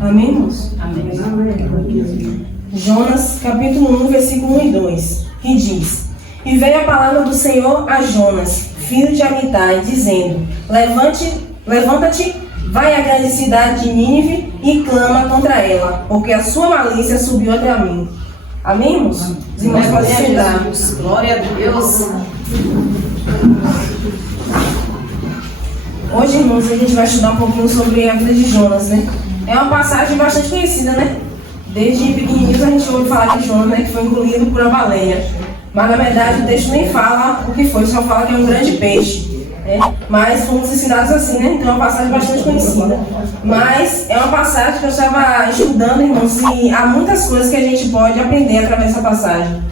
Amém, irmãos? Amém. Jonas, capítulo 1, versículo 1 e 2, que diz: E veio a palavra do Senhor a Jonas, filho de Amitai, dizendo: Levanta-te, vai à grande cidade de Nínive e clama contra ela, porque a sua malícia subiu até a mim. Amém, irmãos? Os irmãos podem ajudar. Glória a Deus. Hoje, irmãos, a gente vai estudar um pouquinho sobre a vida de Jonas, né? É uma passagem bastante conhecida, né? Desde pequenininhos a gente ouve falar de Jonas, né, que foi engolido por uma baleia. Mas, na verdade, o texto nem fala o que foi, só fala que é um grande peixe. Né? Mas fomos ensinados assim, né? Então é uma passagem bastante conhecida. Mas é uma passagem que eu estava estudando, irmãos, e há muitas coisas que a gente pode aprender através dessa passagem.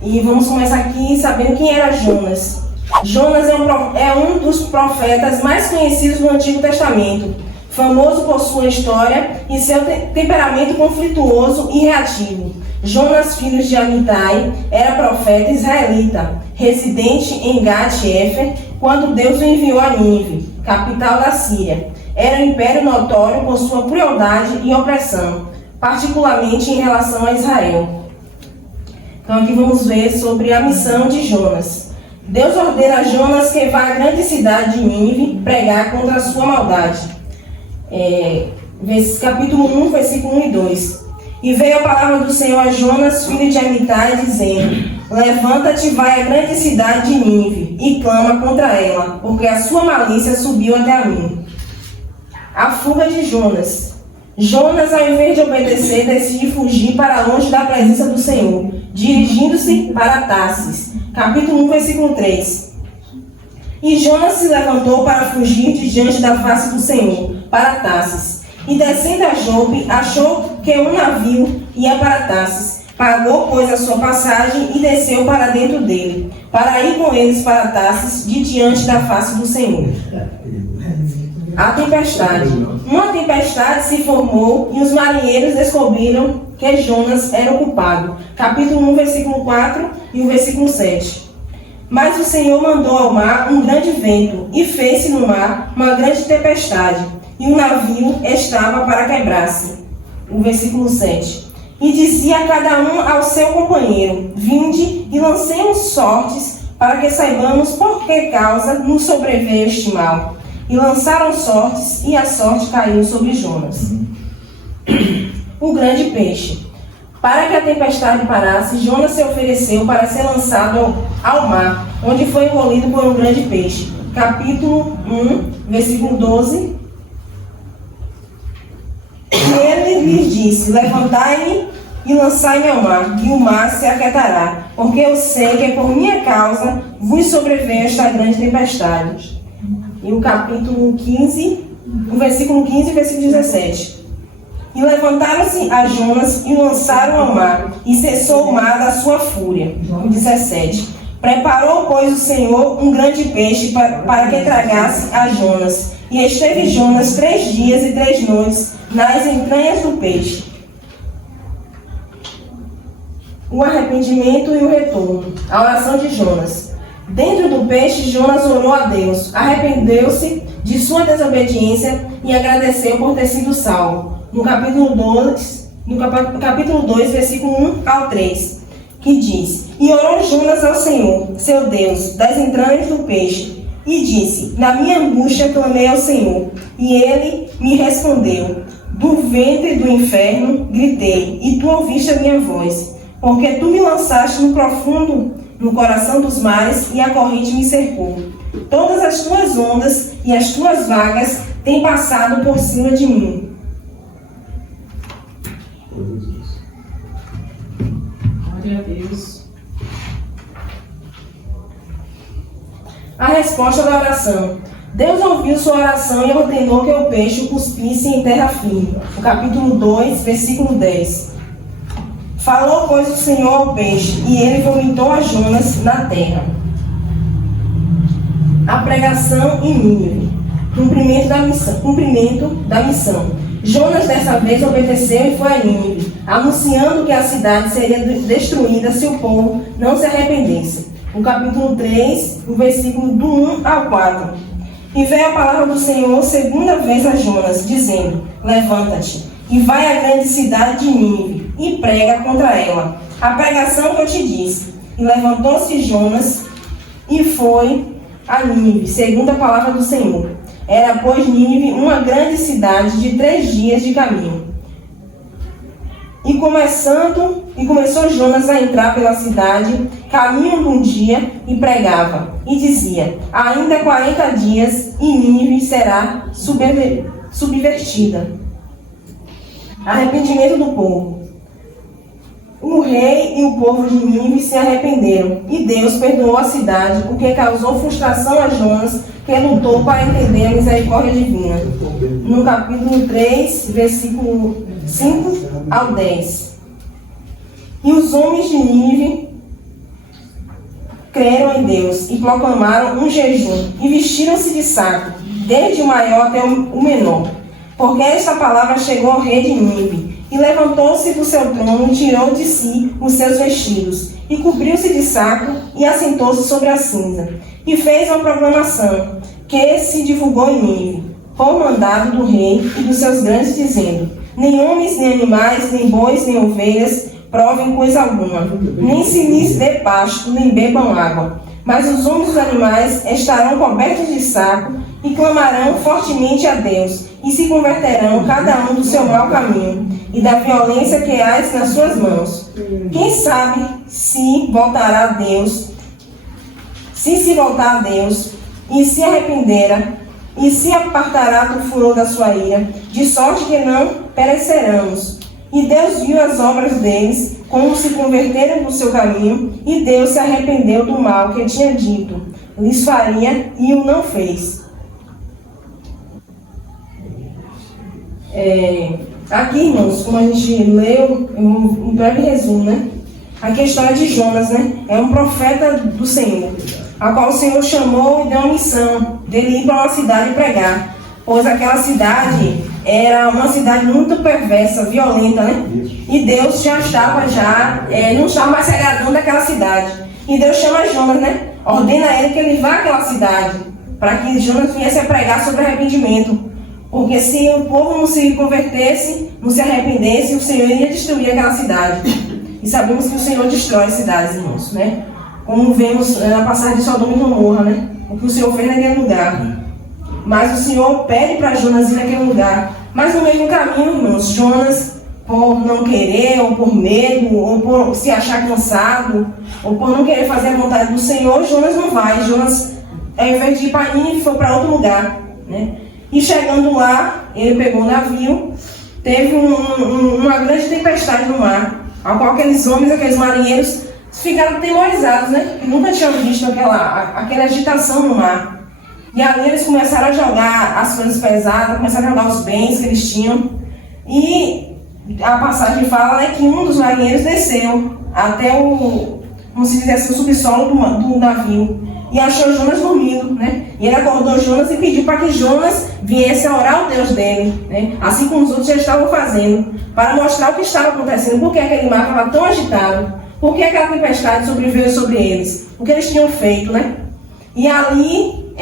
E vamos começar aqui sabendo quem era Jonas. Jonas é um dos profetas mais conhecidos do Antigo Testamento, famoso por sua história e seu temperamento conflituoso e reativo. Jonas, filho de Amitai, era profeta israelita, residente em Gat-Hefer, quando Deus o enviou a Nínive, capital da Síria. Era um império notório por sua crueldade e opressão, particularmente em relação a Israel. Então aqui vamos ver sobre a missão de Jonas. Deus ordena a Jonas que vá à grande cidade de Nínive pregar contra a sua maldade. Capítulo 1, versículo 1 e 2. E veio a palavra do Senhor a Jonas, filho de Amitai, dizendo: Levanta-te, vai à grande cidade de Nínive e clama contra ela, porque a sua malícia subiu até a mim. A fuga de Jonas. Jonas, ao invés de obedecer, decide fugir para longe da presença do Senhor, dirigindo-se para Tarsis. Capítulo 1, versículo 3. E Jonas se levantou para fugir de diante da face do Senhor, para Tarsis. E descendo a Jope, achou que um navio ia para Tarsis. Pagou, pois, a sua passagem e desceu para dentro dele, para ir com eles para Tarsis, de diante da face do Senhor. A tempestade. Uma tempestade se formou e os marinheiros descobriram que Jonas era o culpado. Capítulo 1, versículo 4 e o versículo 7. Mas o Senhor mandou ao mar um grande vento e fez-se no mar uma grande tempestade, e o navio estava para quebrar-se. O versículo 7. E dizia a cada um ao seu companheiro: Vinde e lancemos sortes, para que saibamos por que causa nos sobreveio este mal. E lançaram sortes, e a sorte caiu sobre Jonas. O grande peixe. Para que a tempestade parasse, Jonas se ofereceu para ser lançado ao mar, onde foi engolido por um grande peixe. Capítulo 1, versículo 12. E ele lhes disse: Levantai-me e lançai-me ao mar, e o mar se aquietará, porque eu sei que por minha causa vos sobreveio esta grande tempestade. E o capítulo 15, o versículo 15 e versículo 17. E levantaram-se a Jonas e o lançaram ao mar, e cessou o mar da sua fúria. O 17. Preparou, pois, o Senhor um grande peixe para que tragasse a Jonas. E esteve Jonas 3 dias e 3 noites nas entranhas do peixe. O arrependimento e o retorno. A oração de Jonas. Dentro do peixe, Jonas orou a Deus, arrependeu-se de sua desobediência e agradeceu por ter sido salvo. No capítulo 2, versículo 1 ao 3, que diz: E orou Jonas ao Senhor, seu Deus, das entranhas do peixe, e disse: Na minha angústia clamei ao Senhor, e ele me respondeu. Do ventre do inferno gritei, e tu ouviste a minha voz, porque tu me lançaste no profundo, no coração dos mares, e a corrente me cercou. Todas as tuas ondas e as tuas vagas têm passado por cima de mim. Glória a Deus. A resposta da oração. Deus ouviu sua oração e ordenou que o peixe o cuspisse em terra firme. O capítulo 2, versículo 10. Falou, pois, o Senhor ao peixe, e ele vomitou a Jonas na terra. A pregação em Nínive. Cumprimento da missão. Jonas dessa vez obedeceu e foi a Nínive, anunciando que a cidade seria destruída se o povo não se arrependesse. O capítulo 3, o versículo do 1 ao 4. E veio a palavra do Senhor segunda vez a Jonas, dizendo: levanta-te, e vai à grande cidade de Nínive, e prega contra ela a pregação que eu te disse. E levantou-se Jonas, e foi a Nínive, segundo a palavra do Senhor. Era, pois, Nínive uma grande cidade de 3 dias de caminho. E começou Jonas a entrar pela cidade, caminho de um dia, e pregava, e dizia: ainda 40 dias, e Nínive será subvertida. Arrependimento do povo. O rei e o povo de Nínive se arrependeram, e Deus perdoou a cidade, porque causou frustração a Jonas, que lutou para entender a misericórdia divina. No capítulo 3, versículo 5 ao 10. E os homens de Nínive creram em Deus e proclamaram um jejum, e vestiram-se de saco, desde o maior até o menor. Porque esta palavra chegou ao rei de Nínive, e levantou-se do seu trono e tirou de si os seus vestidos, e cobriu-se de saco, e assentou-se sobre a cinza. E fez uma proclamação, que se divulgou em Nínive, por mandado do rei e dos seus grandes, dizendo: nem homens, nem animais, nem bois, nem ovelhas provem coisa alguma, nem se lhes dê pasto, nem bebam água. Mas os homens e os animais estarão cobertos de saco, e clamarão fortemente a Deus, e se converterão cada um do seu mau caminho, e da violência que há nas suas mãos. Quem sabe se voltará a Deus, se voltar a Deus, e se arrependera, e se apartará do furor da sua ira, de sorte que não pereceramos. E Deus viu as obras deles, como se converteram do seu caminho, e Deus se arrependeu do mal que tinha dito lhes faria, e o não fez. Aqui, irmãos, como a gente leu, um breve resumo, né? Aqui a história de Jonas, né? É um profeta do Senhor, a qual o Senhor chamou e deu a missão dele ir para uma cidade pregar, pois aquela cidade era uma cidade muito perversa, violenta, né? E Deus já estava não estava mais se agradando daquela cidade. E Deus chama Jonas, né? Ordena a ele que ele vá àquela cidade, para que Jonas viesse a pregar sobre arrependimento. Porque se o povo não se convertesse, não se arrependesse, o Senhor ia destruir aquela cidade. E sabemos que o Senhor destrói cidades, irmãos, né? Como vemos na passagem de Sodoma e Gomorra, né? O que o Senhor fez naquele lugar. Mas o Senhor pede para Jonas ir naquele lugar. Mas no meio do caminho, irmãos, Jonas, por não querer, ou por medo, ou por se achar cansado, ou por não querer fazer a vontade do Senhor, Jonas não vai. Jonas, ao invés de ir para Nínive, foi para outro lugar, né? E chegando lá, ele pegou um navio, teve uma grande tempestade no mar, ao qual aqueles homens, aqueles marinheiros, ficaram temorizados, né? Que nunca tinham visto aquela agitação no mar. E ali eles começaram a jogar as coisas pesadas, começaram a jogar os bens que eles tinham. E a passagem fala, né, que um dos marinheiros desceu até como se diz assim, o subsolo do navio. E achou Jonas dormindo, né? E ele acordou Jonas e pediu para que Jonas viesse a orar ao Deus dele, né? Assim como os outros já estavam fazendo, para mostrar o que estava acontecendo, porque aquele mar estava tão agitado, porque aquela tempestade sobreveio sobre eles, o que eles tinham feito, né? E ali,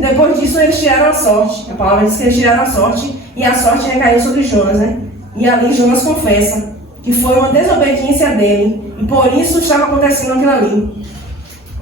depois disso, eles tiraram a sorte. A palavra diz que eles tiraram a sorte, e a sorte recaiu sobre Jonas, né? E ali Jonas confessa que foi uma desobediência dele, e por isso estava acontecendo aquilo ali.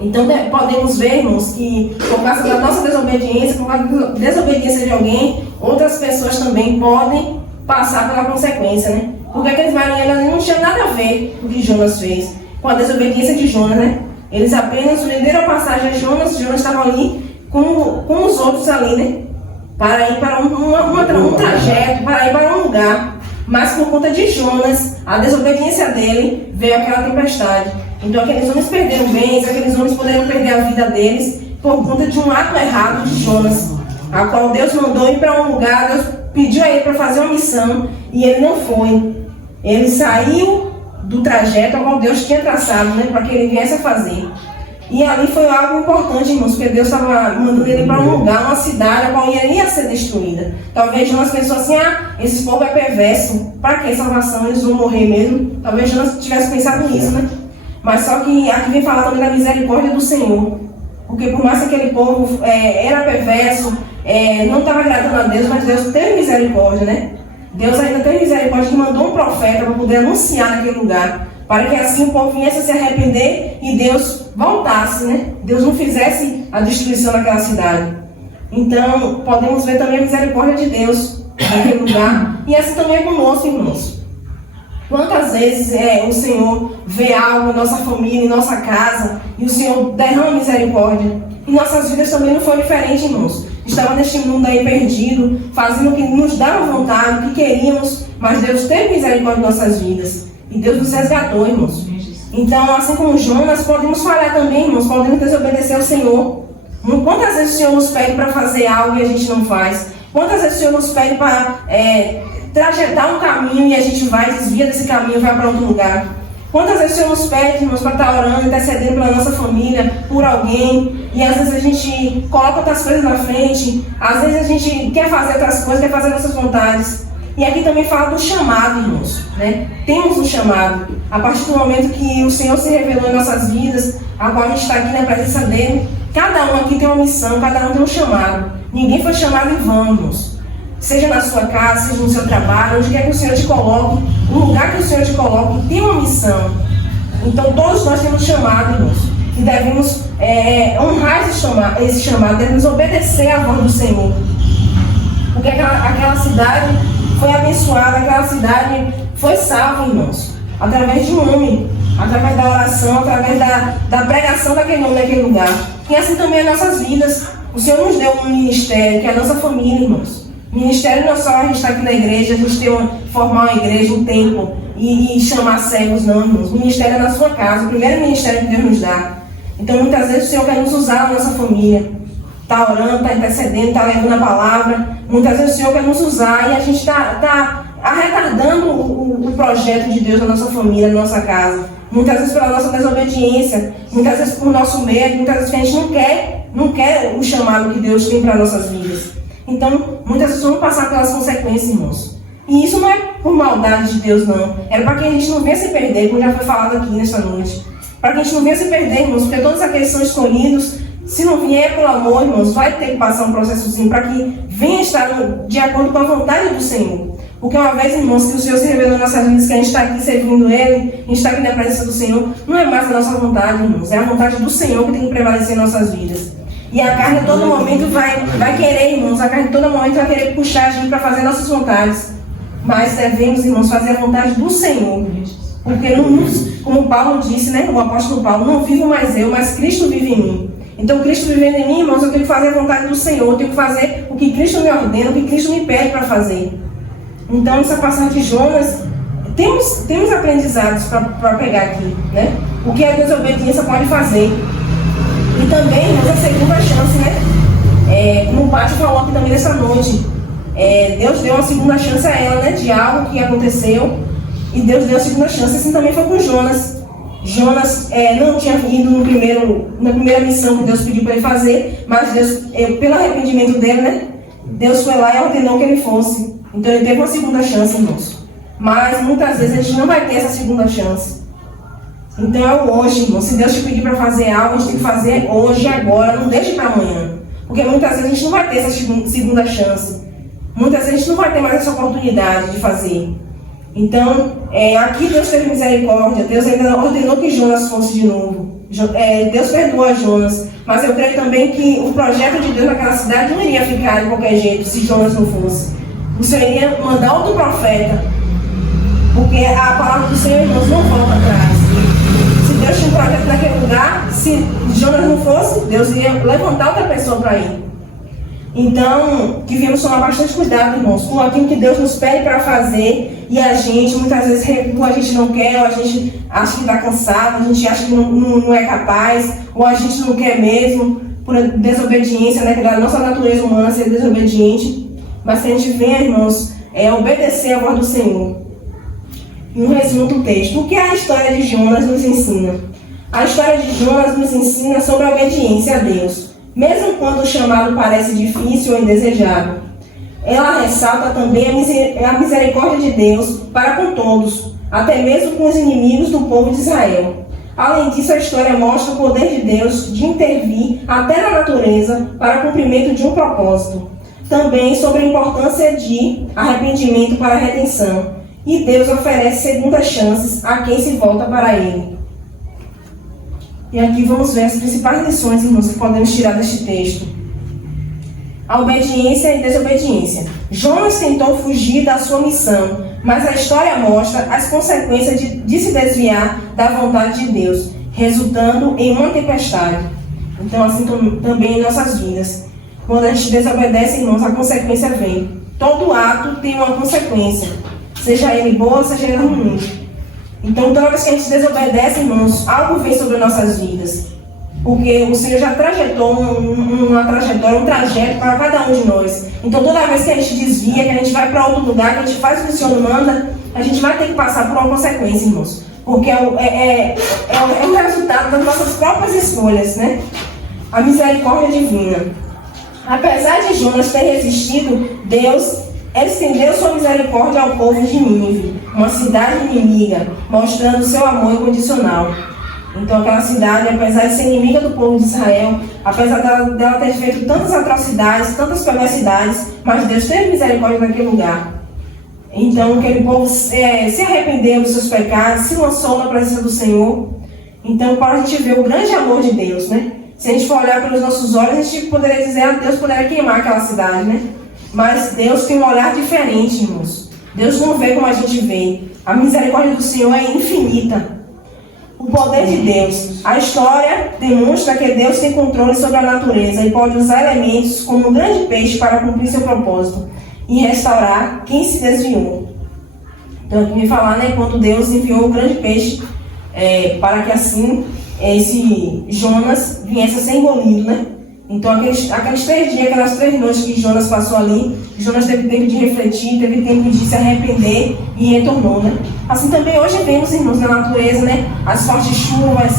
Então podemos ver, irmãos, que por causa da nossa desobediência, por causa da desobediência de alguém, outras pessoas também podem passar pela consequência, né? Porque aqueles marinheiros não tinham nada a ver com o que Jonas fez, com a desobediência de Jonas, né? Eles apenas renderam a passagem a Jonas estava ali com os outros ali, né? Para ir para um trajeto, para ir para um lugar. Mas por conta de Jonas, a desobediência dele, veio aquela tempestade. Então aqueles homens perderam bens, aqueles homens poderiam perder a vida deles por conta de um ato errado de Jonas, a qual Deus mandou ir para um lugar, Deus pediu a ele para fazer uma missão e ele não foi. Ele saiu do trajeto ao qual Deus tinha traçado, né, para que ele viesse a fazer. E ali foi algo importante, irmãos, porque Deus estava mandando ele para um lugar, uma cidade, a qual iria ser destruída. Talvez Jonas pensou assim, esse povo é perverso, para que salvação? Eles vão morrer mesmo. Talvez Jonas tivesse pensado nisso, né? Mas só que aqui vem falar também da misericórdia do Senhor. Porque por mais que aquele povo era perverso, não estava agradando a Deus, mas Deus teve misericórdia, né? Deus ainda teve misericórdia que mandou um profeta para poder anunciar naquele lugar, para que assim o povo viesse a se arrepender e Deus voltasse, né? Deus não fizesse a destruição daquela cidade. Então, podemos ver também a misericórdia de Deus naquele lugar, e assim também é conosco, irmãos. Quantas vezes o Senhor vê algo em nossa família, em nossa casa, e o Senhor derrama misericórdia. E nossas vidas também não foi diferente, irmãos. Estava neste mundo aí perdido, fazendo o que nos dava vontade, o que queríamos, mas Deus teve misericórdia em nossas vidas. E Deus nos resgatou, irmãos. Então, assim como Jonas, podemos falhar também, irmãos, podemos desobedecer ao Senhor. Quantas vezes o Senhor nos pede para fazer algo e a gente não faz? Quantas vezes o Senhor nos pede para trajetar um caminho e a gente vai, desvia desse caminho e vai para outro lugar? Quantas vezes o Senhor nos pede, irmãos, para estar orando, intercedendo pela nossa família, por alguém, e às vezes a gente coloca outras coisas na frente, às vezes a gente quer fazer outras coisas, quer fazer nossas vontades. E aqui também fala do chamado, irmãos, né? Temos um chamado. A partir do momento que o Senhor se revelou em nossas vidas, agora a gente está aqui na presença dele, cada um aqui tem uma missão, cada um tem um chamado. Ninguém foi chamado em vão, irmãos. Seja na sua casa, seja no seu trabalho, onde quer que o Senhor te coloque, o lugar que o Senhor te coloque, tem uma missão. Então todos nós temos chamado, irmãos, e devemos honrar esse chamado, devemos obedecer à voz do Senhor. Porque aquela cidade foi abençoada, aquela cidade foi salva, irmãos, através de um homem, através da oração, através da pregação daquele homem naquele lugar. E assim também as nossas vidas. O Senhor nos deu um ministério, que é a nossa família, irmãos. Ministério não é só a gente estar aqui na igreja, a gente formar uma igreja, um templo e chamar cegos, não, irmãos. O ministério é na sua casa, o primeiro ministério que Deus nos dá. Então muitas vezes o Senhor quer nos usar na nossa família. Está orando, está intercedendo, está levando a palavra. Muitas vezes o Senhor quer nos usar e a gente está arretardando o projeto de Deus na nossa família, na nossa casa. Muitas vezes pela nossa desobediência, muitas vezes por nosso medo, muitas vezes que a gente não quer o chamado que Deus tem para nossas vidas. Então, muitas vezes vamos passar pelas consequências, irmãos. E isso não é por maldade de Deus, não. Era para que a gente não venha se perder, como já foi falado aqui nessa noite. Para que a gente não venha se perder, irmãos, porque todos aqueles são escolhidos. Se não vier pelo amor, irmãos, vai ter que passar um processozinho para que venha estar de acordo com a vontade do Senhor. Porque uma vez, irmãos, que o Senhor se revelou em nossas vidas, que a gente está aqui servindo Ele, a gente está aqui na presença do Senhor, não é mais a nossa vontade, irmãos, é a vontade do Senhor que tem que prevalecer em nossas vidas. E a carne a todo momento vai querer, irmãos, a carne a todo momento vai querer puxar a gente para fazer nossas vontades. Mas devemos, irmãos, fazer a vontade do Senhor. Porque, como Paulo disse, né, o apóstolo Paulo, não vivo mais eu, mas Cristo vive em mim. Então, Cristo vivendo em mim, irmãos, eu tenho que fazer a vontade do Senhor, eu tenho que fazer o que Cristo me ordena, o que Cristo me pede para fazer. Então, nessa passagem de Jonas, temos aprendizados para pegar aqui, né? O que a desobediência pode fazer. E também, irmãos, a segunda chance, né? Como o Pátio falou aqui também nessa noite, Deus deu uma segunda chance a ela, né? De algo que aconteceu, e Deus deu a segunda chance. Assim também foi com Jonas. Jonas não tinha ido na primeira missão que Deus pediu para ele fazer, mas Deus, pelo arrependimento dele, né? Deus foi lá e ordenou que ele fosse. Então ele teve uma segunda chance, irmãos. Mas muitas vezes a gente não vai ter essa segunda chance. Então é o hoje, irmão. Se Deus te pedir para fazer algo, a gente tem que fazer hoje, agora, não deixe para amanhã. Porque muitas vezes a gente não vai ter essa segunda chance. Muitas vezes a gente não vai ter mais essa oportunidade de fazer. Então, aqui Deus teve misericórdia. Deus ainda ordenou que Jonas fosse de novo. Deus perdoou a Jonas. Mas eu creio também que o projeto de Deus naquela cidade não iria ficar de qualquer jeito se Jonas não fosse. O Senhor iria mandar outro profeta. Porque a palavra do Senhor, irmãos, não volta atrás. Se Deus tinha um projeto naquele lugar, se Jonas não fosse, Deus iria levantar outra pessoa para ir. Então, devemos tomar bastante cuidado, irmãos, com aquilo que Deus nos pede para fazer, e a gente, muitas vezes, recua, a gente não quer, ou a gente acha que está cansado, a gente acha que não é capaz, ou a gente não quer mesmo, por desobediência, né, que da nossa natureza humana ser desobediente, mas que a gente venha, irmãos, obedecer a voz do Senhor. E um resumo do texto. O que a história de Jonas nos ensina? A história de Jonas nos ensina sobre a obediência a Deus, mesmo quando o chamado parece difícil ou indesejado. Ela ressalta também a misericórdia de Deus para com todos, até mesmo com os inimigos do povo de Israel. Além disso, a história mostra o poder de Deus de intervir até na natureza para cumprimento de um propósito. Também sobre a importância de arrependimento para a redenção. E Deus oferece segundas chances a quem se volta para Ele. E aqui vamos ver as principais lições, irmãos, que podemos tirar deste texto. A obediência e desobediência. Jonas tentou fugir da sua missão, mas a história mostra as consequências de se desviar da vontade de Deus, resultando em uma tempestade. Então, assim também em nossas vidas. Quando a gente desobedece, irmãos, a consequência vem. Todo ato tem uma consequência, seja ele boa, seja ele ruim. Então, toda vez que a gente desobedece, irmãos, algo vem sobre nossas vidas. Porque o Senhor já trajetou uma trajetória, um trajeto para cada um de nós. Então, toda vez que a gente desvia, que a gente vai para outro lugar, que a gente faz o que o Senhor manda, a gente vai ter que passar por uma consequência, irmãos. Porque é o resultado das nossas próprias escolhas, né? A misericórdia divina. Apesar de Jonas ter resistido, Deus estendeu sua misericórdia ao povo de Nínive, uma cidade inimiga, mostrando seu amor incondicional. Então aquela cidade, apesar de ser inimiga do povo de Israel, apesar dela ter feito tantas atrocidades, tantas perversidades, mas Deus teve misericórdia naquele lugar. Então aquele povo se arrependeu dos seus pecados, se lançou na presença do Senhor. Então para a gente ver o grande amor de Deus, né? Se a gente for olhar pelos nossos olhos, a gente poderia dizer, Deus poderia queimar aquela cidade, né? Mas Deus tem um olhar diferente, irmãos. Deus não vê como a gente vê. A misericórdia do Senhor é infinita. O poder de Deus. A história demonstra que Deus tem controle sobre a natureza e pode usar elementos como um grande peixe para cumprir seu propósito e restaurar quem se desviou. Então, aqui me falar, né, quando Deus enviou o grande peixe para que assim esse Jonas viesse a ser engolido, né? Então, aqueles 3 dias, aquelas 3 noites que Jonas passou ali, Jonas teve tempo de refletir, teve tempo de se arrepender e retornou, né? Assim também hoje vemos, irmãos, na natureza, né? As fortes chuvas,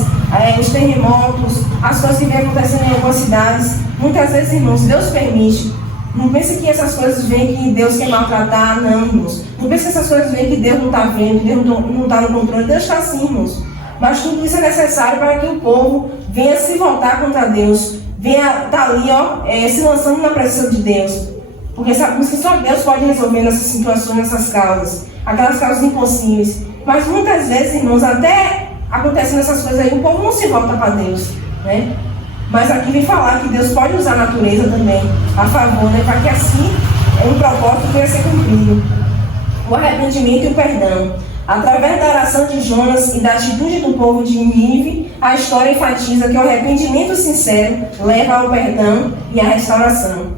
os terremotos, as coisas que vêm acontecendo em algumas cidades. Muitas vezes, irmãos, Deus permite. Não pense que essas coisas vêm que Deus quer maltratar, não, irmãos. Não pense que essas coisas vêm que Deus não está vendo, que Deus não está no controle. Deus está assim, irmãos. Mas tudo isso é necessário para que o povo venha se voltar contra Deus. Venha estar ali, se lançando na presença de Deus. Porque sabemos que só Deus pode resolver nessas situações, nessas causas. Aquelas causas impossíveis. Mas muitas vezes, irmãos, até acontecendo essas coisas aí, o povo não se volta para Deus, né? Mas aqui vem falar que Deus pode usar a natureza também a favor, né? Para que assim um propósito venha a ser cumprido. O arrependimento e o perdão. Através da oração de Jonas e da atitude do povo de Nínive, a história enfatiza que o arrependimento sincero leva ao perdão e à restauração.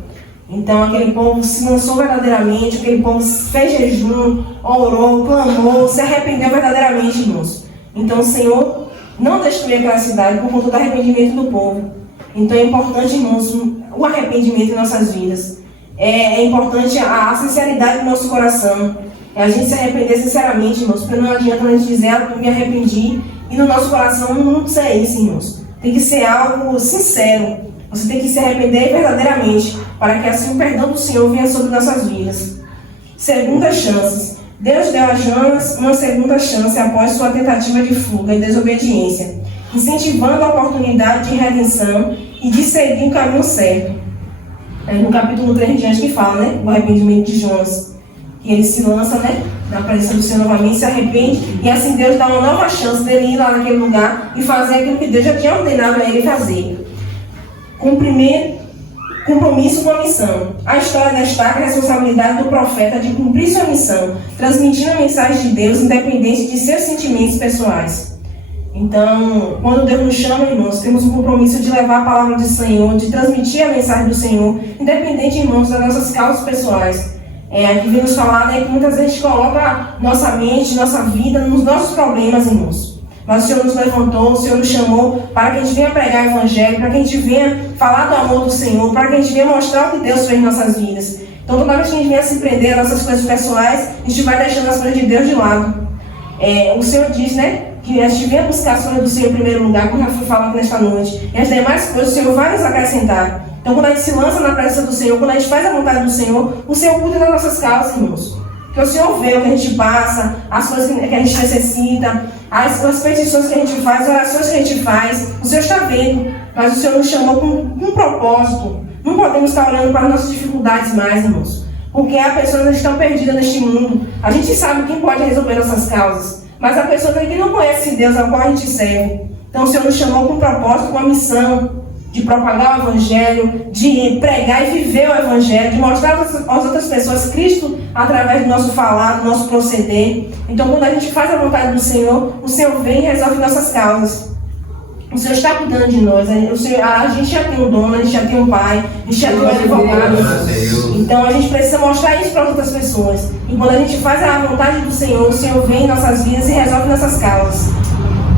Então aquele povo se lançou verdadeiramente, aquele povo fez jejum, orou, clamou, se arrependeu verdadeiramente, irmãos. Então o Senhor não destruiu aquela cidade por conta do arrependimento do povo. Então é importante, irmãos, o arrependimento em nossas vidas. É importante a sinceridade do nosso coração. É a gente se arrepender sinceramente, irmãos, porque não adianta a gente dizer, eu me arrependi, e no nosso coração não ser isso, irmãos. Tem que ser algo sincero. Você tem que se arrepender verdadeiramente, para que assim o perdão do Senhor venha sobre nossas vidas. Segundas chances. Deus deu a Jonas uma segunda chance após sua tentativa de fuga e desobediência, incentivando a oportunidade de redenção e de seguir o caminho certo. No capítulo 3 diante que fala, né, o arrependimento de Jonas. Que ele se lança, né, na presença do Senhor novamente, se arrepende, e assim Deus dá uma nova chance dele ir lá naquele lugar e fazer aquilo que Deus já tinha ordenado a ele fazer. Compromisso com a missão. A história destaca a responsabilidade do profeta de cumprir sua missão, transmitindo a mensagem de Deus independente de seus sentimentos pessoais. Então, quando Deus nos chama, irmãos, temos o compromisso de levar a palavra do Senhor, de transmitir a mensagem do Senhor, independente, irmãos, das nossas causas pessoais. Aqui vem nos falar, né, que muitas vezes a gente coloca nossa mente, nossa vida nos nossos problemas, irmãos. Mas o Senhor nos levantou, o Senhor nos chamou para que a gente venha pregar o Evangelho, para que a gente venha falar do amor do Senhor, para que a gente venha mostrar o que Deus fez em nossas vidas. Então, toda vez que a gente venha se prender às nossas coisas pessoais, a gente vai deixando as coisas de Deus de lado. O Senhor diz, né, que a gente venha buscar as coisas do Senhor em primeiro lugar, como já fui falando nesta noite. E as demais coisas o Senhor vai nos acrescentar. Então, quando a gente se lança na presença do Senhor, quando a gente faz a vontade do Senhor, o Senhor cuida das nossas causas, irmãos. Porque o Senhor vê o que a gente passa, as coisas que a gente necessita. as petições que a gente faz, as orações que a gente faz, o Senhor está vendo, mas o Senhor nos chamou com um propósito. Não podemos estar olhando para as nossas dificuldades mais, irmãos, porque há pessoas que estão perdidas neste mundo. A gente sabe quem pode resolver nossas causas, mas há pessoas que não conhecem Deus, ao qual a gente serve. Então o Senhor nos chamou com um propósito, com uma missão de propagar o Evangelho, de pregar e viver o Evangelho, de mostrar às outras pessoas Cristo através do nosso falar, do nosso proceder. Então, quando a gente faz a vontade do Senhor, o Senhor vem e resolve nossas causas. O Senhor está cuidando de nós. A gente já tem um dono, a gente já tem um pai, a gente já tem um advogado. Então, a gente precisa mostrar isso para outras pessoas. E quando a gente faz a vontade do Senhor, o Senhor vem em nossas vidas e resolve nossas causas.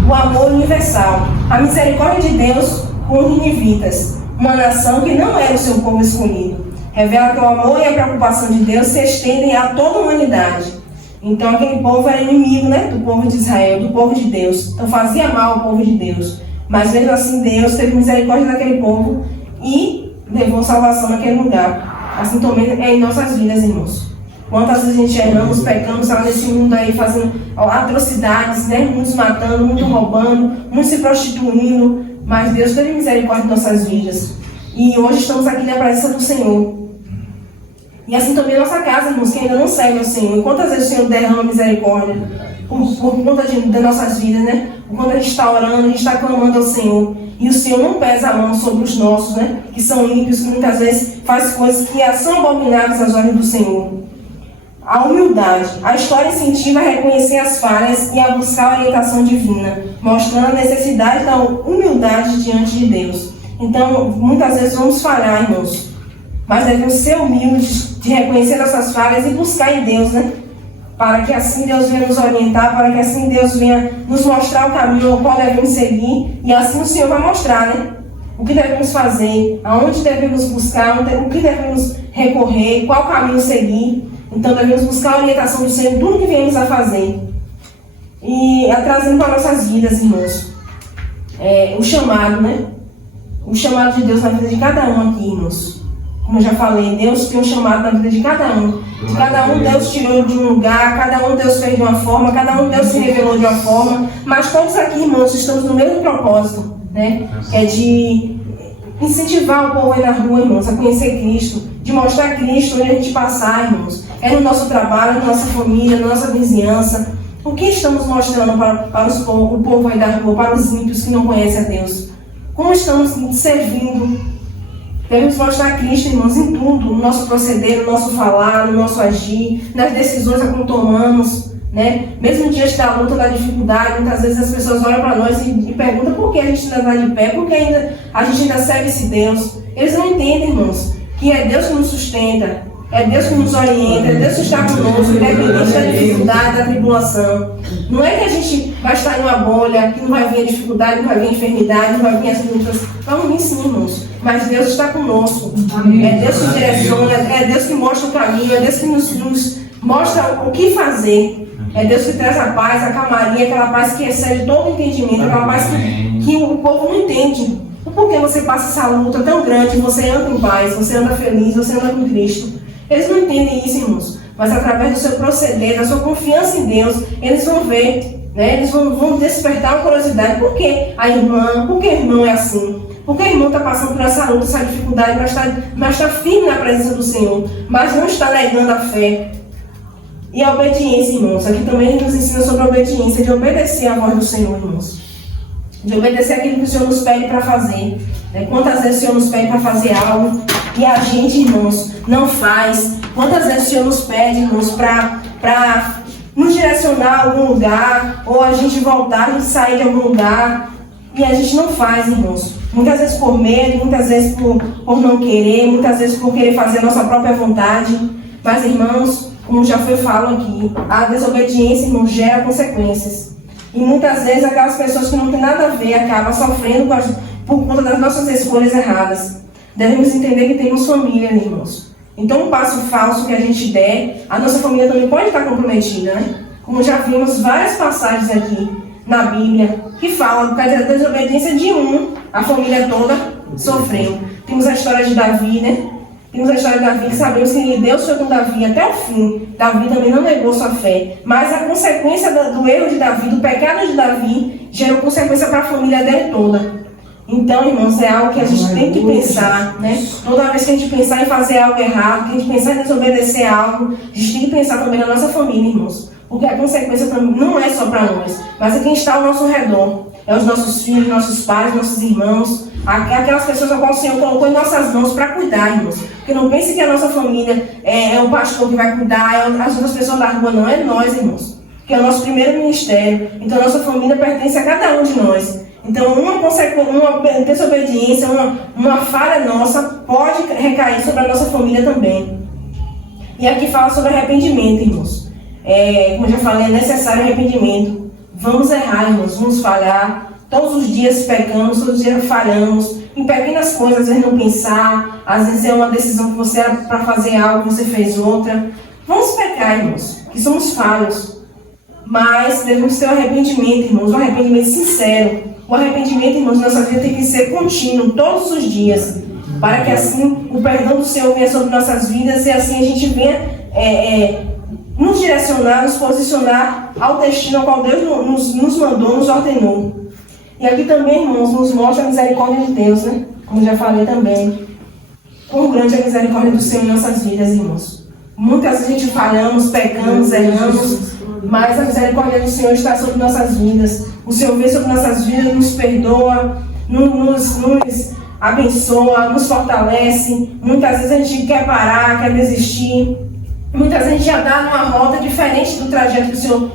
O amor universal. A misericórdia de Deus com os ninivitas, uma nação que não era o seu povo escolhido. Revela que o amor e a preocupação de Deus se estendem a toda a humanidade. Então aquele povo era inimigo, do povo de Israel, do povo de Deus. Então fazia mal ao povo de Deus. Mas mesmo assim Deus teve misericórdia daquele povo e levou salvação naquele lugar. Assim também é em nossas vidas, irmãos. Quantas vezes a gente erramos, pecamos nesse mundo aí, fazendo atrocidades, muitos matando, muitos roubando, muitos se prostituindo. Mas Deus teve misericórdia de nossas vidas. E hoje estamos aqui na presença do Senhor. E assim também a nossa casa, irmãos, que ainda não serve ao Senhor. E quantas vezes o Senhor derrama misericórdia por conta das nossas vidas, Quando a gente está orando, a gente está clamando ao Senhor. E o Senhor não pesa a mão sobre os nossos, Que são ímpios, que muitas vezes fazem coisas que são abomináveis às olhos do Senhor. A humildade. A história incentiva a reconhecer as falhas e a buscar a orientação divina, mostrando a necessidade da humildade diante de Deus. Então, muitas vezes vamos falhar, irmãos, mas devemos ser humildes de reconhecer nossas falhas e buscar em Deus, Para que assim Deus venha nos orientar, para que assim Deus venha nos mostrar o caminho ao qual devemos seguir, e assim o Senhor vai mostrar, o que devemos fazer, aonde devemos buscar, o que devemos recorrer, qual caminho seguir. Então devemos buscar a orientação do Senhor em tudo que viemos a fazer. E trazendo para nossas vidas, irmãos, o chamado, O chamado de Deus na vida de cada um aqui, irmãos. Como eu já falei, Deus tem um chamado na vida de cada um. De cada um Deus tirou de um lugar, cada um Deus fez de uma forma, cada um Deus se revelou de uma forma. Mas todos aqui, irmãos, estamos no mesmo propósito, É de incentivar o povo aí na rua, irmãos, a conhecer Cristo, de mostrar Cristo onde a gente passar, irmãos. É no nosso trabalho, na nossa família, na nossa vizinhança. O que estamos mostrando para o povo aí da rua, para os ímpios que não conhecem a Deus? Como estamos servindo? Devemos mostrar Cristo, irmãos, em tudo, no nosso proceder, no nosso falar, no nosso agir, nas decisões que tomamos, Mesmo diante da luta, da dificuldade, muitas vezes as pessoas olham para nós e perguntam por que a gente ainda está de pé, por que a gente ainda serve esse Deus. Eles não entendem, irmãos, que é Deus que nos sustenta, é Deus que nos orienta, é Deus que está conosco, independente da dificuldade, da tribulação. Não é que a gente vai estar em uma bolha, que não vai vir a dificuldade, não vai vir a enfermidade, não vai vir as lutas. Vamos vir sim, irmãos. Mas Deus está conosco. É Deus que direciona, é Deus que mostra o caminho, é Deus que nos mostra o que fazer. É Deus que traz a paz, a calmaria, aquela paz que excede todo o entendimento, aquela paz que o povo não entende. Por que você passa essa luta tão grande, você anda em paz, você anda feliz, você anda com Cristo? Eles não entendem isso, irmãos. Mas através do seu proceder, da sua confiança em Deus, eles vão ver, eles vão despertar a curiosidade. Por que a irmã? Por que o irmão é assim? Por que a irmã está passando por essa luta, essa dificuldade, mas está firme na presença do Senhor, mas não está negando a fé? E a obediência, irmãos. Aqui também ele nos ensina sobre a obediência, de obedecer à voz do Senhor, irmãos. De obedecer aquilo que o Senhor nos pede para fazer. Quantas vezes o Senhor nos pede para fazer algo e a gente, irmãos, não faz? Quantas vezes o Senhor nos pede, irmãos, para nos direcionar a algum lugar, ou a gente voltar, a gente sair de algum lugar, e a gente não faz, irmãos. Muitas vezes por medo, muitas vezes por não querer, muitas vezes por querer fazer a nossa própria vontade. Mas, irmãos, como já foi falado aqui, a desobediência, irmãos, gera consequências. E muitas vezes aquelas pessoas que não têm nada a ver acabam sofrendo por conta das nossas escolhas erradas. Devemos entender que temos família, irmãos. Então, um passo falso que a gente der, a nossa família também pode estar comprometida, Como já vimos várias passagens aqui na Bíblia que falam que a desobediência de a família toda sofreu. Temos a história de Davi, Temos a história de Davi, que sabemos que Deus foi com Davi até o fim. Davi também não negou sua fé. Mas a consequência do erro de Davi, do pecado de Davi, gerou consequência para a família dele toda. Então, irmãos, é algo que a gente tem que pensar, né? Toda vez que a gente pensar em fazer algo errado, que a gente pensar em desobedecer algo, a gente tem que pensar também na nossa família, irmãos. Porque a consequência também não é só para nós, mas é quem está ao nosso redor. É os nossos filhos, nossos pais, nossos irmãos, aquelas pessoas a qual o Senhor colocou em nossas mãos para cuidar, irmãos. Porque não pense que a nossa família é o pastor que vai cuidar, é as outras pessoas da rua, não, é nós, irmãos. Que é o nosso primeiro ministério. Então, a nossa família pertence a cada um de nós. Então, uma desobediência, uma falha nossa pode recair sobre a nossa família também. E aqui fala sobre arrependimento, irmãos. Como eu já falei, é necessário arrependimento. Vamos errar, irmãos, vamos falhar. Todos os dias pecamos, todos os dias falhamos. Em pequenas coisas, às vezes não pensar. Às vezes é uma decisão que você era para fazer algo, você fez outra. Vamos pecar, irmãos, que somos falhos. Mas devemos ter um arrependimento, irmãos, um arrependimento sincero. O arrependimento, irmãos, na nossa vida tem que ser contínuo, todos os dias. Para que assim o perdão do Senhor venha sobre nossas vidas e assim a gente venha nos direcionar, nos posicionar ao destino ao qual Deus nos mandou, nos ordenou. E aqui também, irmãos, nos mostra a misericórdia de Deus, né? Como já falei também. Quão grande é a misericórdia do Senhor em nossas vidas, irmãos. Muitas vezes a gente falhamos, pecamos, erramos, mas a misericórdia do Senhor está sobre nossas vidas. O Senhor vê sobre nossas vidas, nos perdoa, nos abençoa, nos fortalece. Muitas vezes a gente quer parar, quer desistir. Muitas vezes a gente já dá numa rota diferente do trajeto que o Senhor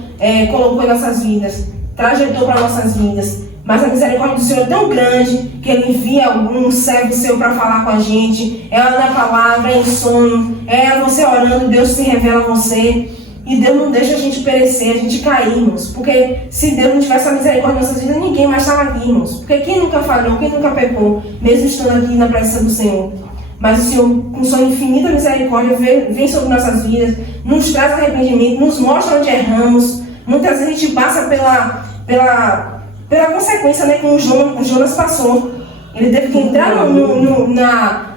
colocou em nossas vidas, trajetou para nossas vidas. Mas a misericórdia do Senhor é tão grande que Ele envia algum servo seu para falar com a gente. É na palavra, é em sonho, é você orando, Deus se revela a você. E Deus não deixa a gente perecer, a gente cair, irmãos. Porque se Deus não tivesse a misericórdia em nossas vidas, ninguém mais estava aqui, irmãos. Porque quem nunca falhou, quem nunca pecou, mesmo estando aqui na presença do Senhor. Mas o Senhor, com sua infinita misericórdia, vem sobre nossas vidas, nos traz arrependimento, nos mostra onde erramos. Muitas vezes a gente passa pela consequência, né, que o Jonas passou. Ele teve que entrar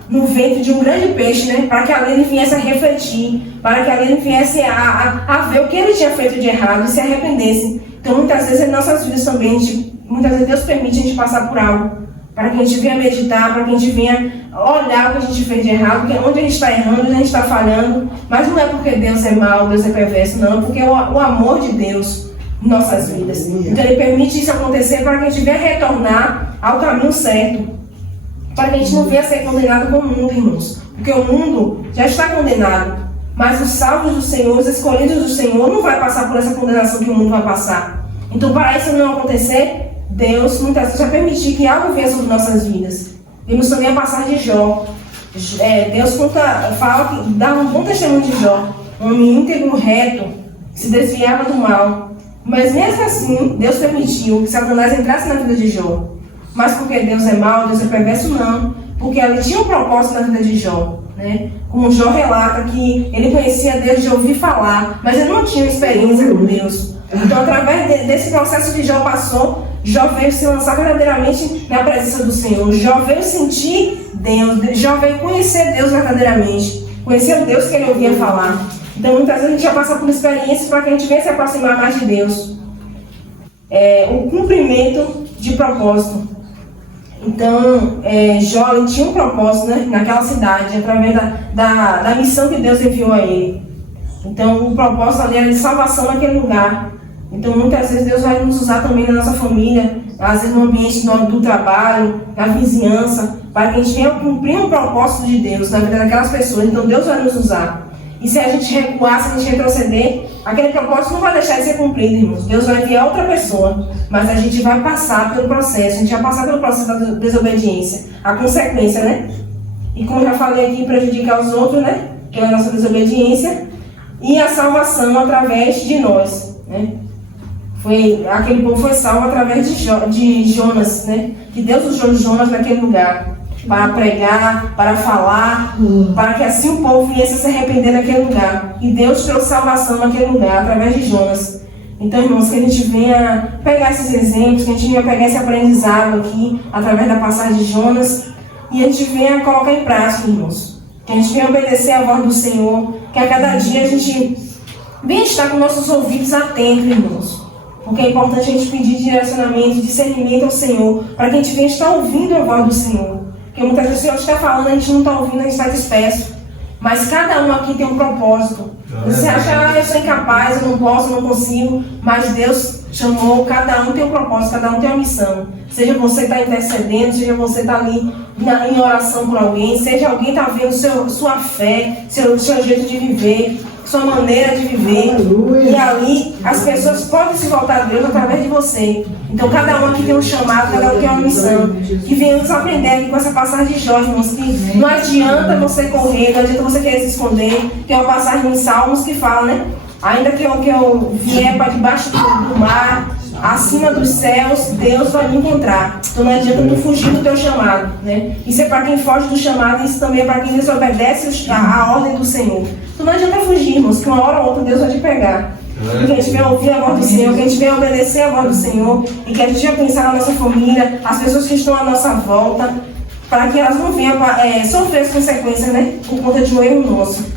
no ventre de um grande peixe, né, para que ali ele viesse a refletir, para que ali ele viesse a ver o que ele tinha feito de errado e se arrependesse. Então, muitas vezes em nossas vidas também, muitas vezes Deus permite a gente passar por algo, para que a gente venha meditar, para que a gente venha olhar o que a gente fez de errado, onde a gente está errando, onde a gente está falhando. Mas não é porque Deus é mau, Deus é perverso, não, é porque é o amor de Deus em nossas vidas. Então Ele permite isso acontecer para que a gente venha retornar ao caminho certo, para que a gente não venha ser condenado com o mundo, irmãos. Porque o mundo já está condenado, mas os salvos do Senhor, os escolhidos do Senhor, não vai passar por essa condenação que o mundo vai passar. Então, para isso não acontecer, Deus muitas vezes vai permitir que algo venha sobre nossas vidas. Vimos também a passagem de Jó. Deus fala que dá um bom testemunho de Jó, um homem íntegro, reto, se desviava do mal. Mas mesmo assim, Deus permitiu que Satanás entrasse na vida de Jó. Mas porque Deus é mau, Deus é perverso, não. Porque ele tinha um propósito na vida de Jó, né? Como Jó relata que ele conhecia Deus de ouvir falar, mas ele não tinha experiência com Deus. Então, através desse processo que Jó passou, Jó veio se lançar verdadeiramente na presença do Senhor. Jó veio sentir Deus. Jó veio conhecer Deus verdadeiramente. Conhecer o Deus que ele ouvia falar. Então, muitas vezes a gente já passa por experiências para que a gente venha se aproximar mais de Deus. O cumprimento de propósito. Então, Jó ele tinha um propósito, né, naquela cidade, através da missão que Deus enviou a ele. Então, o propósito ali era de salvação naquele lugar. Então, muitas vezes Deus vai nos usar também na nossa família, às vezes no ambiente do trabalho, na vizinhança, para que a gente venha cumprir um propósito de Deus na vida daquelas pessoas. Então, Deus vai nos usar. E se a gente recuar, se a gente retroceder, aquele propósito não vai deixar de ser cumprido, irmãos. Deus vai enviar outra pessoa, mas a gente vai passar pelo processo, a gente vai passar pelo processo da desobediência, a consequência, né? E como eu já falei aqui, prejudicar os outros, né? Que é a nossa desobediência, e a salvação através de nós, né? Aquele povo foi salvo através de Jonas, né? Que Deus usou Jonas naquele lugar para pregar, para falar, para que assim o povo viesse a se arrepender naquele lugar. E Deus trouxe salvação naquele lugar através de Jonas. Então, irmãos, que a gente venha pegar esses exemplos, que a gente venha pegar esse aprendizado aqui através da passagem de Jonas e a gente venha colocar em prática, irmãos. Que a gente venha obedecer a voz do Senhor, que a cada dia a gente venha estar com nossos ouvidos atentos, irmãos. Porque é importante a gente pedir direcionamento, discernimento ao Senhor, para que a gente venha estar ouvindo a voz do Senhor. Porque muitas vezes o Senhor está falando, a gente não está ouvindo, a gente está disperso. Mas cada um aqui tem um propósito. Você acha, eu sou incapaz, eu não posso, eu não consigo. Mas Deus chamou, cada um tem um propósito, cada um tem uma missão. Seja você está intercedendo, seja você está ali em oração por alguém, seja alguém está vendo sua fé, seu jeito de viver, sua maneira de viver. E ali as pessoas podem se voltar a Deus através de você. Então cada um aqui tem um chamado, cada um tem uma missão. Que venhamos aprender aqui com essa passagem de Jó, irmãos, que não adianta você correr, não adianta você querer se esconder. Tem uma passagem em Salmos que fala, né? Ainda que eu vier para debaixo do mar, acima dos céus, Deus vai me encontrar. Então não adianta não fugir do teu chamado, né? Isso é para quem foge do chamado, isso também é para quem desobedece a ordem do Senhor. Então não adianta fugir, irmãos, que uma hora ou outra Deus vai te pegar. Que a gente venha ouvir a voz do Senhor, que a gente venha obedecer a voz do Senhor, e que a gente venha pensar na nossa família, as pessoas que estão à nossa volta, para que elas não venham sofrer as consequências, né? Por conta de um erro nosso.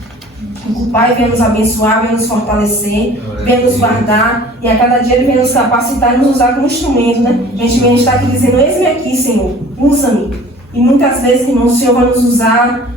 O Pai venha nos abençoar, venha nos fortalecer, venha nos guardar, e a cada dia Ele venha nos capacitar e nos usar como instrumento, né? A gente vem estar aqui dizendo, eis-me aqui, Senhor, usa-me. E muitas vezes, irmão, o Senhor vai nos usar,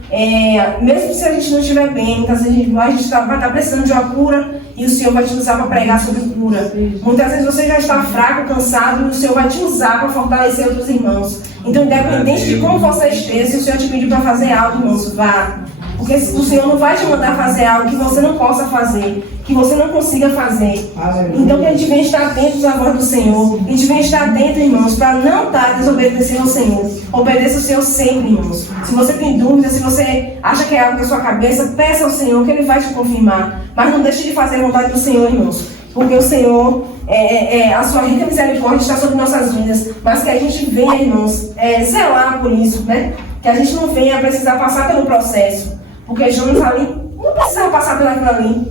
mesmo se a gente não estiver bem, muitas vezes vai estar precisando de uma cura, e o Senhor vai te usar para pregar sobre cura. Muitas vezes você já está fraco, cansado, e o Senhor vai te usar para fortalecer outros irmãos. Então, independente de como você esteja, se o Senhor te pedir para fazer algo, irmãos, vá. Porque o Senhor não vai te mandar fazer algo que você não possa fazer, que você não consiga fazer. Então que a gente venha estar atentos à voz do Senhor. A gente venha estar atento, irmãos, para não estar desobedecendo ao Senhor. Obedeça ao Senhor sempre, irmãos. Se você tem dúvidas, se você acha que é algo da sua cabeça, peça ao Senhor que Ele vai te confirmar. Mas não deixe de fazer a vontade do Senhor, irmãos. Porque o Senhor, a sua rica misericórdia está sobre nossas vidas. Mas que a gente venha, irmãos, zelar por isso, né? Que a gente não venha precisar passar pelo processo. Porque Jonas ali não precisava passar por aquilo ali.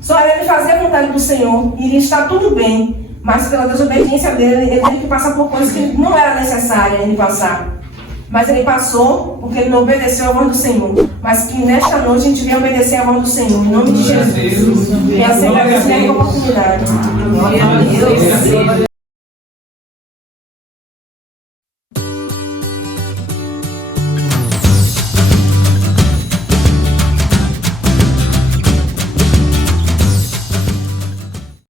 Só era ele fazer a vontade do Senhor e iria estar tudo bem. Mas pela desobediência dele, ele teve que passar por coisas que não era necessária ele passar. Mas ele passou porque ele não obedeceu a voz do Senhor. Mas que nesta noite a gente venha obedecer a voz do Senhor. Em nome de Jesus. E assim agradecer a oportunidade.